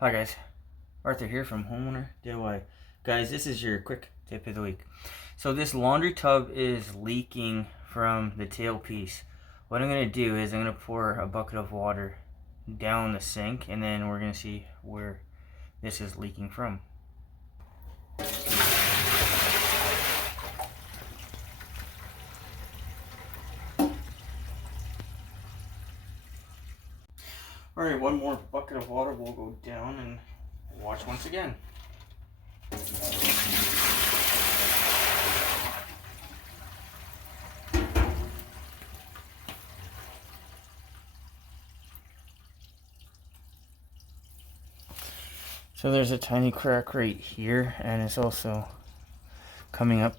Hi guys, Arthur here from Homeowner DIY. Guys, this is your quick tip of the week. So this laundry tub is leaking from the tailpiece. What I'm going to do is I'm going to pour a bucket of water down the sink, and then we're going to see where this is leaking from. Alright, one more bucket of water will go down and wash once again. So there's a tiny crack right here, and it's also coming up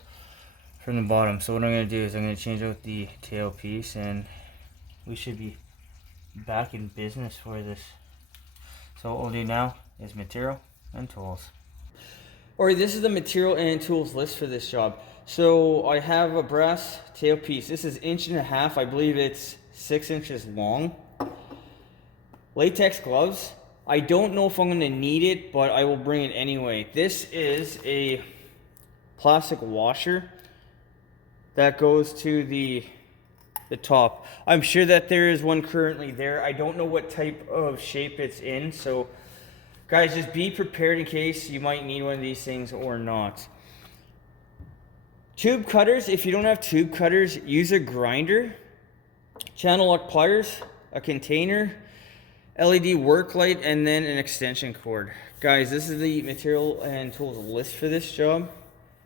from the bottom. So what I'm going to do is I'm going to change out the tailpiece, and we should be back in business for this. So what we'll do now is material and tools. Alright, this is the material and tools list for this job. So I have a brass tailpiece. This is 1.5 inches. I believe it's 6 inches long. Latex gloves. I don't know if I'm going to need it, but I will bring it anyway. This is a plastic washer that goes to the top. I'm sure that there is one currently there. I don't know what type of shape it's in, so guys, just be prepared in case you might need one of these things or not. Tube cutters. If you don't have tube cutters, use a grinder. Channel lock pliers, a container, LED work light, and then an extension cord. Guys, this is the material and tools list for this job.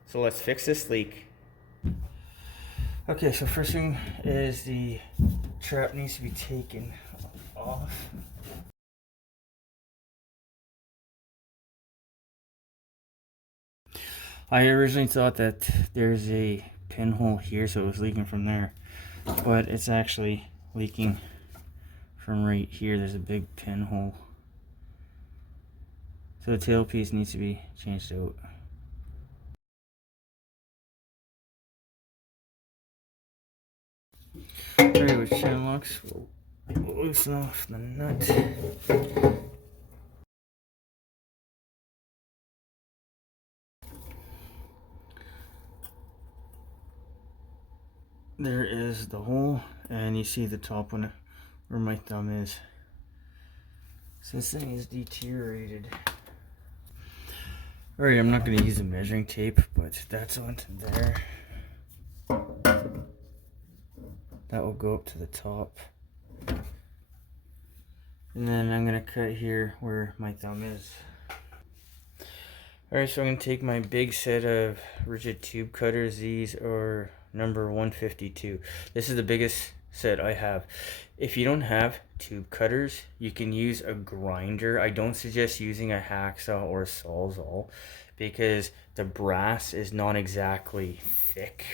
So let's fix this leak. Okay, so first thing is the trap needs to be taken off. I originally thought that there's a pinhole here, so it was leaking from there, but it's actually leaking from right here. There's a big pinhole. So the tailpiece needs to be changed out. Alright, with channel locks, we'll loosen off the nut. There is the hole, and you see the top one where my thumb is. So this thing is deteriorated. Alright, I'm not going to use a measuring tape, but that's onto there. That will go up to the top. And then I'm going to cut here where my thumb is. Alright, so I'm going to take my big set of Ridgid tube cutters. These are number 152. This is the biggest set I have. If you don't have tube cutters, you can use a grinder. I don't suggest using a hacksaw or a sawzall because the brass is not exactly thick.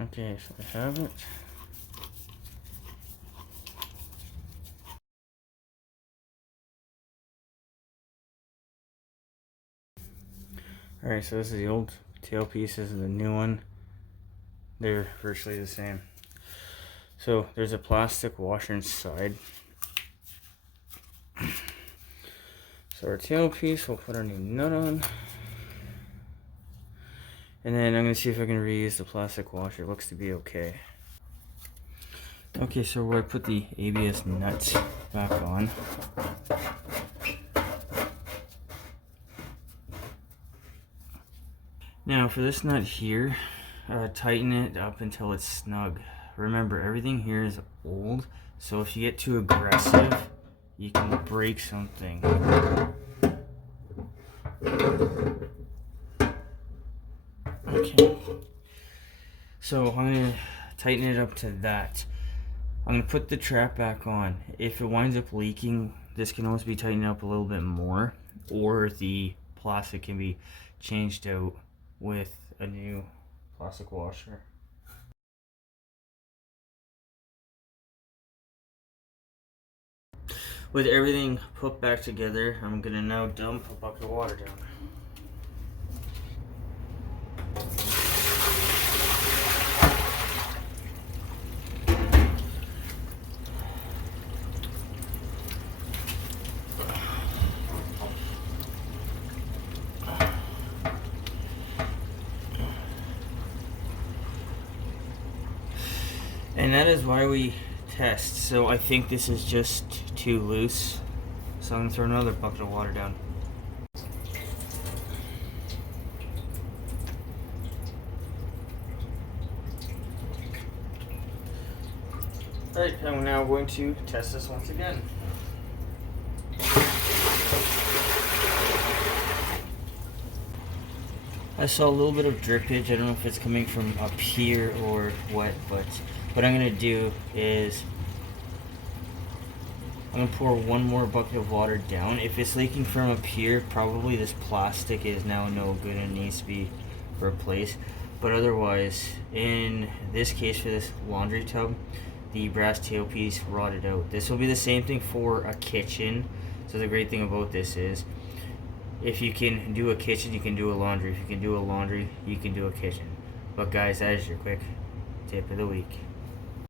Okay, so I have it. Alright, so this is the old tailpiece, this is the new one. They're virtually the same. So there's a plastic washer inside. So our tailpiece, we'll put our new nut on. And then I'm going to see if I can reuse the plastic washer. It looks to be okay. Okay, so I put the ABS nuts back on. Now for this nut here, tighten it up until it's snug. Remember, everything here is old, so if you get too aggressive, you can break something. Okay, so I'm going to tighten it up to that. I'm going to put the trap back on. If it winds up leaking, this can always be tightened up a little bit more, or the plastic can be changed out with a new plastic washer. with everything put back together, I'm gonna now dump a bucket of water down. And that is why we test. So I think this is just too loose. So I'm gonna throw another bucket of water down. Alright, I'm now going to test this once again. I saw a little bit of drippage. I don't know if it's coming from up here or what, but what I'm going to do is I'm going to pour one more bucket of water down. If it's leaking from up here, probably this plastic is now no good and needs to be replaced. But otherwise, in this case for this laundry tub, the brass tailpiece rotted out. This will be the same thing for a kitchen. So the great thing about this is, if you can do a kitchen, you can do a laundry. If you can do a laundry, you can do a kitchen. But guys, that is your quick tip of the week.